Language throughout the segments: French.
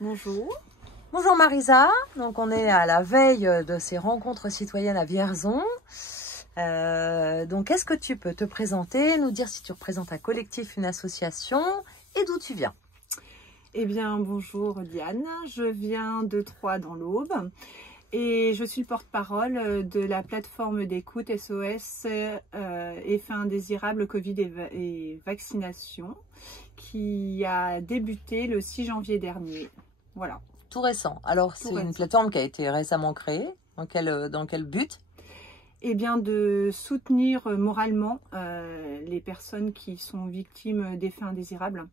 Bonjour. Bonjour Marisa, donc on est à la veille de ces rencontres citoyennes à Vierzon. Donc est-ce que tu peux te présenter, nous dire si tu représentes un collectif, une association et d'où tu viens? Eh bien, bonjour Diane, je viens de Troyes dans l'Aube et je suis le porte-parole de la plateforme d'écoute SOS Effets indésirables Covid et vaccination qui a débuté le 6 janvier dernier. Voilà. Tout récent. Alors c'est une plateforme qui a été récemment créée. Dans quel but? Eh bien, de soutenir moralement les personnes qui sont victimes d'effets indésirables.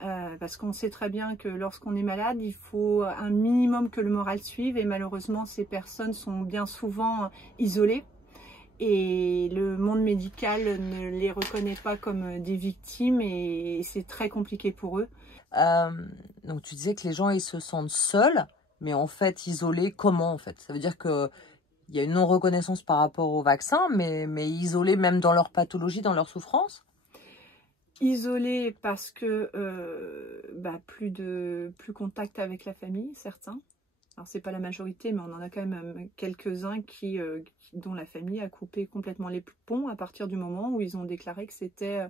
Parce qu'on sait très bien que lorsqu'on est malade, il faut un minimum que le moral suive et malheureusement ces personnes sont bien souvent isolées et le monde médical ne les reconnaît pas comme des victimes et c'est très compliqué pour eux. Donc tu disais que les gens ils se sentent seuls, mais en fait isolés comment en fait? Ça veut dire que il y a une non-reconnaissance par rapport au vaccin, mais isolés même dans leur pathologie, dans leur souffrance? Isolés parce que plus contact avec la famille, certains. Alors c'est pas la majorité, mais on en a quand même quelques-uns dont la famille a coupé complètement les ponts à partir du moment où ils ont déclaré que c'était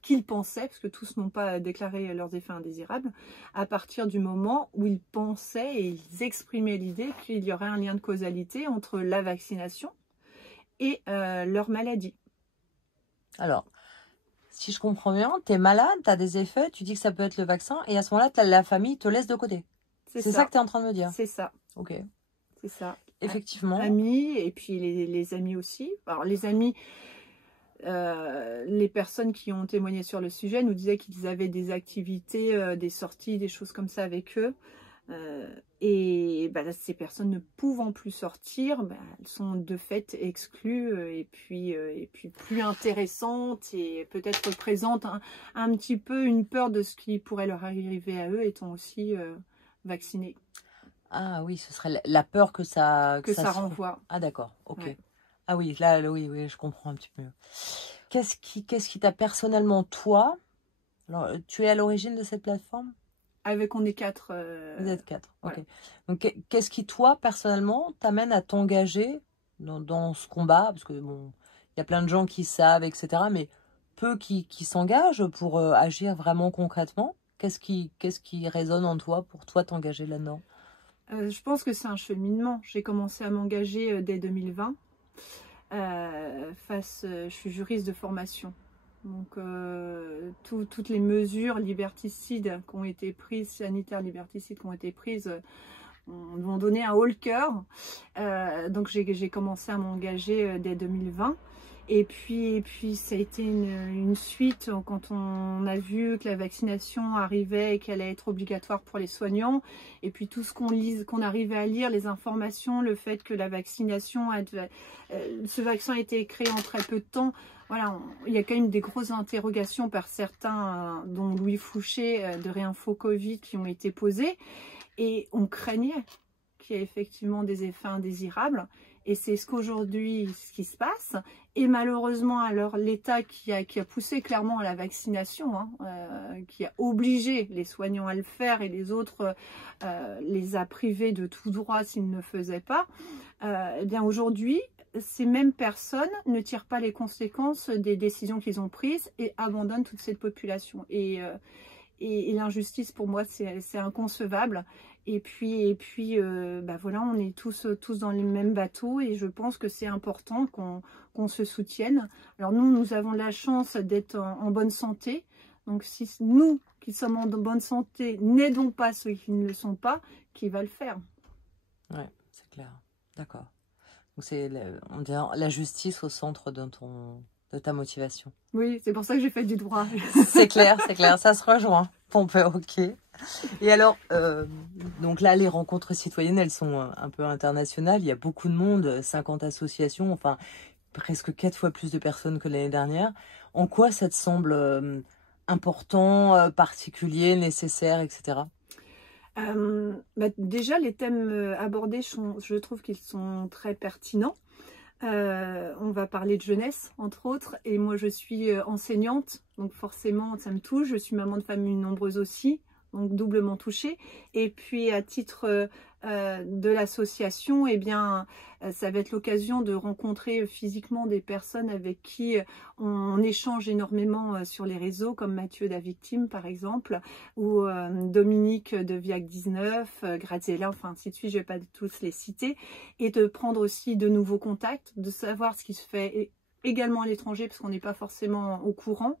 qu'ils pensaient, parce que tous n'ont pas déclaré leurs effets indésirables, à partir du moment où ils pensaient et ils exprimaient l'idée qu'il y aurait un lien de causalité entre la vaccination et leur maladie. Alors, si je comprends bien, tu es malade, tu as des effets, tu dis que ça peut être le vaccin, et à ce moment-là, la famille te laisse de côté. C'est ça que tu es en train de me dire? C'est ça. Ok. C'est ça. Effectivement. Amis, et puis les amis aussi. Alors les amis, les personnes qui ont témoigné sur le sujet nous disaient qu'ils avaient des activités, des sorties, des choses comme ça avec eux. Ces personnes ne pouvant plus sortir, elles sont de fait exclues et puis plus intéressantes et peut-être représentent un petit peu une peur de ce qui pourrait leur arriver à eux étant aussi vaccinés. Ah oui, ce serait la peur que ça renvoie. Ah d'accord, ok. Ouais. Ah oui, là, oui, je comprends un petit peu mieux. Qu'est-ce qui t'a personnellement, toi, alors, tu es à l'origine de cette plateforme? On est 4. Vous êtes 4, ok. Ouais. Donc, qu'est-ce qui, toi, personnellement, t'amène à t'engager dans ce combat? Parce que, bon, il y a plein de gens qui savent, etc., mais peu qui s'engagent pour agir vraiment concrètement. Qu'est-ce qui résonne en toi pour toi t'engager là-dedans? Je pense que c'est un cheminement. J'ai commencé à m'engager dès 2020. Je suis juriste de formation. Donc, toutes les mesures liberticides qui ont été prises, sanitaires liberticides qui ont été prises, m'ont donné un haut le cœur. Donc, j'ai commencé à m'engager dès 2020. Et puis ça a été une suite quand on a vu que la vaccination arrivait et qu'elle allait être obligatoire pour les soignants. Et puis tout ce qu'on arrivait à lire, les informations, le fait que la vaccination, ce vaccin a été créé en très peu de temps. Voilà, il y a quand même des grosses interrogations par certains, dont Louis Fouché de Réinfo Covid, qui ont été posées. Et on craignait qu'il y ait effectivement des effets indésirables. Et c'est ce qui se passe. Et malheureusement, alors l'État qui a poussé clairement à la vaccination, qui a obligé les soignants à le faire et les autres les a privés de tout droit s'ils ne le faisaient pas, eh bien aujourd'hui, ces mêmes personnes ne tirent pas les conséquences des décisions qu'ils ont prises et abandonnent toute cette population. Et l'injustice, pour moi, c'est inconcevable. Et puis voilà, on est tous dans les mêmes bateaux et je pense que c'est important qu'on se soutienne. Alors nous avons la chance d'être en bonne santé. Donc si nous qui sommes en bonne santé n'aidons pas ceux qui ne le sont pas, qui va le faire? Ouais, c'est clair. D'accord. Donc c'est, on dirait, la justice au centre de ta motivation. Oui, c'est pour ça que j'ai fait du droit. C'est clair, ça se rejoint. Bon, ok. Et alors, donc là, les rencontres citoyennes, elles sont un peu internationales. Il y a beaucoup de monde, 50 associations, enfin, presque 4 fois plus de personnes que l'année dernière. En quoi ça te semble important, particulier, nécessaire, etc.? Déjà, les thèmes abordés, je trouve qu'ils sont très pertinents. On va parler de jeunesse, entre autres, et moi je suis enseignante, donc forcément ça me touche. Je suis maman de famille nombreuse aussi, donc doublement touchés. Et puis à titre de l'association, eh bien, ça va être l'occasion de rencontrer physiquement des personnes avec qui on échange énormément sur les réseaux, comme Mathieu la Victime par exemple, ou Dominique de Viac 19, Graziella, enfin ainsi de suite, je ne vais pas tous les citer, et de prendre aussi de nouveaux contacts, de savoir ce qui se fait également à l'étranger, parce qu'on n'est pas forcément au courant,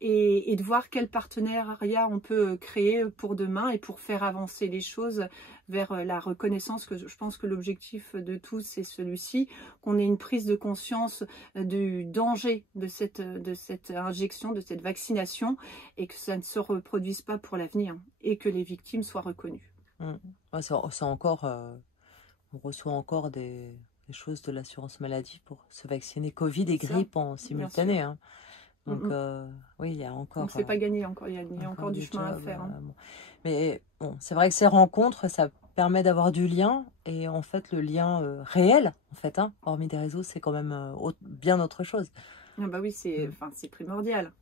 et de voir quel partenariat on peut créer pour demain et pour faire avancer les choses vers la reconnaissance, que je pense que l'objectif de tous c'est celui-ci, qu'on ait une prise de conscience du danger de cette injection, de cette vaccination, et que ça ne se reproduise pas pour l'avenir, et que les victimes soient reconnues. Ouais, c'est encore, on reçoit encore des choses de l'assurance maladie pour se vacciner Covid et grippe en simultané. Hein. Donc, oui, il y a encore... Donc, c'est pas gagné encore, il y a encore du chemin à faire. Hein. Bon. Mais bon, c'est vrai que ces rencontres, ça permet d'avoir du lien. Et en fait, le lien réel, en fait, hein, hormis des réseaux, c'est quand même bien autre chose. Ah bah oui, c'est primordial.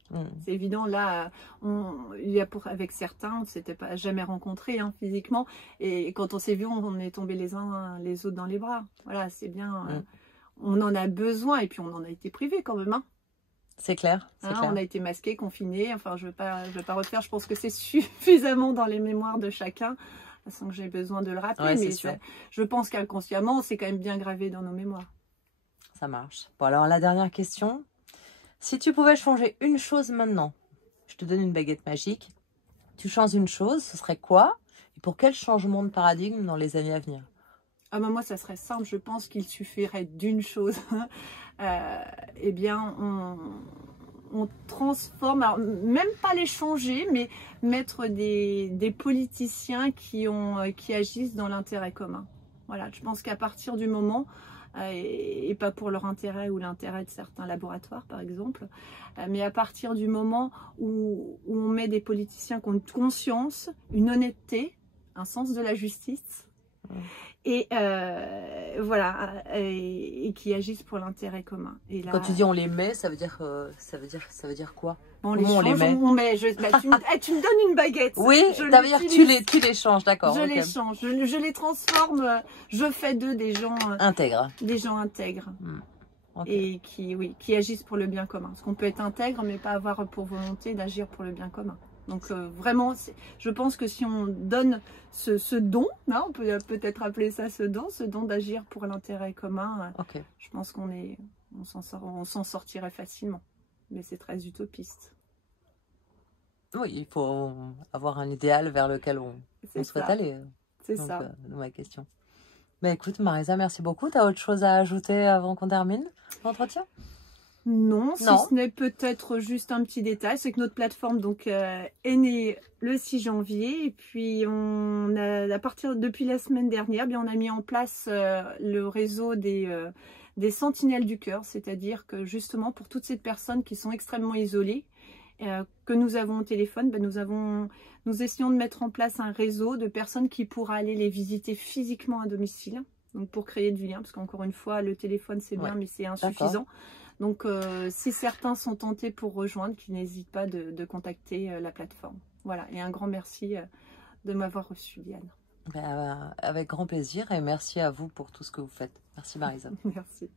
C'est évident, là, il y a avec certains, on ne s'était pas jamais rencontrés hein, physiquement. Et quand on s'est vu, on est tombés les uns les autres dans les bras. Voilà, c'est bien. On en a besoin et puis on en a été privés quand même. Hein. C'est clair, clair. On a été masqués, confinés. Enfin, je vais pas refaire. Je pense que c'est suffisamment dans les mémoires de chacun, sans que j'ai besoin de le rappeler. Ouais, mais je pense qu'inconsciemment, c'est quand même bien gravé dans nos mémoires. Ça marche. Bon, alors la dernière question. Si tu pouvais changer une chose maintenant, je te donne une baguette magique. Tu changes une chose, ce serait quoi? Et pour quel changement de paradigme dans les années à venir? Ah ben moi, ça serait simple. Je pense qu'il suffirait d'une chose. Eh bien, on transforme, alors même pas les changer, mais mettre des politiciens qui agissent dans l'intérêt commun. Voilà, je pense qu'à partir du moment, et pas pour leur intérêt ou l'intérêt de certains laboratoires par exemple, mais à partir du moment où on met des politiciens qui ont une conscience, une honnêteté, un sens de la justice, et voilà, et qui agissent pour l'intérêt commun. Et là, quand tu dis on les met, ça veut dire quoi? On les change, tu me donnes une baguette. Oui, ça veut dire que tu les changes, d'accord. Je les change, je les transforme, je fais d'eux des gens intègres. Des gens intègres. Et qui agissent pour le bien commun. Parce qu'on peut être intègre, mais pas avoir pour volonté d'agir pour le bien commun. Donc vraiment, je pense que si on donne ce don, hein, on peut peut-être appeler ça ce don d'agir pour l'intérêt commun, je pense on s'en sortirait facilement. Mais c'est très utopiste. Oui, il faut avoir un idéal vers lequel on souhaite aller. C'est ça. Ma question. Mais écoute, Marisa, merci beaucoup. Tu as autre chose à ajouter avant qu'on termine l'entretien? Non, si ce n'est peut-être juste un petit détail, c'est que notre plateforme donc est née le 6 janvier et puis on a, depuis la semaine dernière, bien, on a mis en place le réseau des sentinelles du cœur, c'est-à-dire que justement pour toutes ces personnes qui sont extrêmement isolées, que nous avons au téléphone, nous essayons de mettre en place un réseau de personnes qui pourra aller les visiter physiquement à domicile, donc pour créer du lien, parce qu'encore une fois, le téléphone c'est bien, mais c'est insuffisant. Donc, si certains sont tentés pour rejoindre, qu'ils n'hésitent pas de contacter la plateforme. Voilà, et un grand merci de m'avoir reçu, Diane. Avec grand plaisir et merci à vous pour tout ce que vous faites. Merci Marisa. Merci.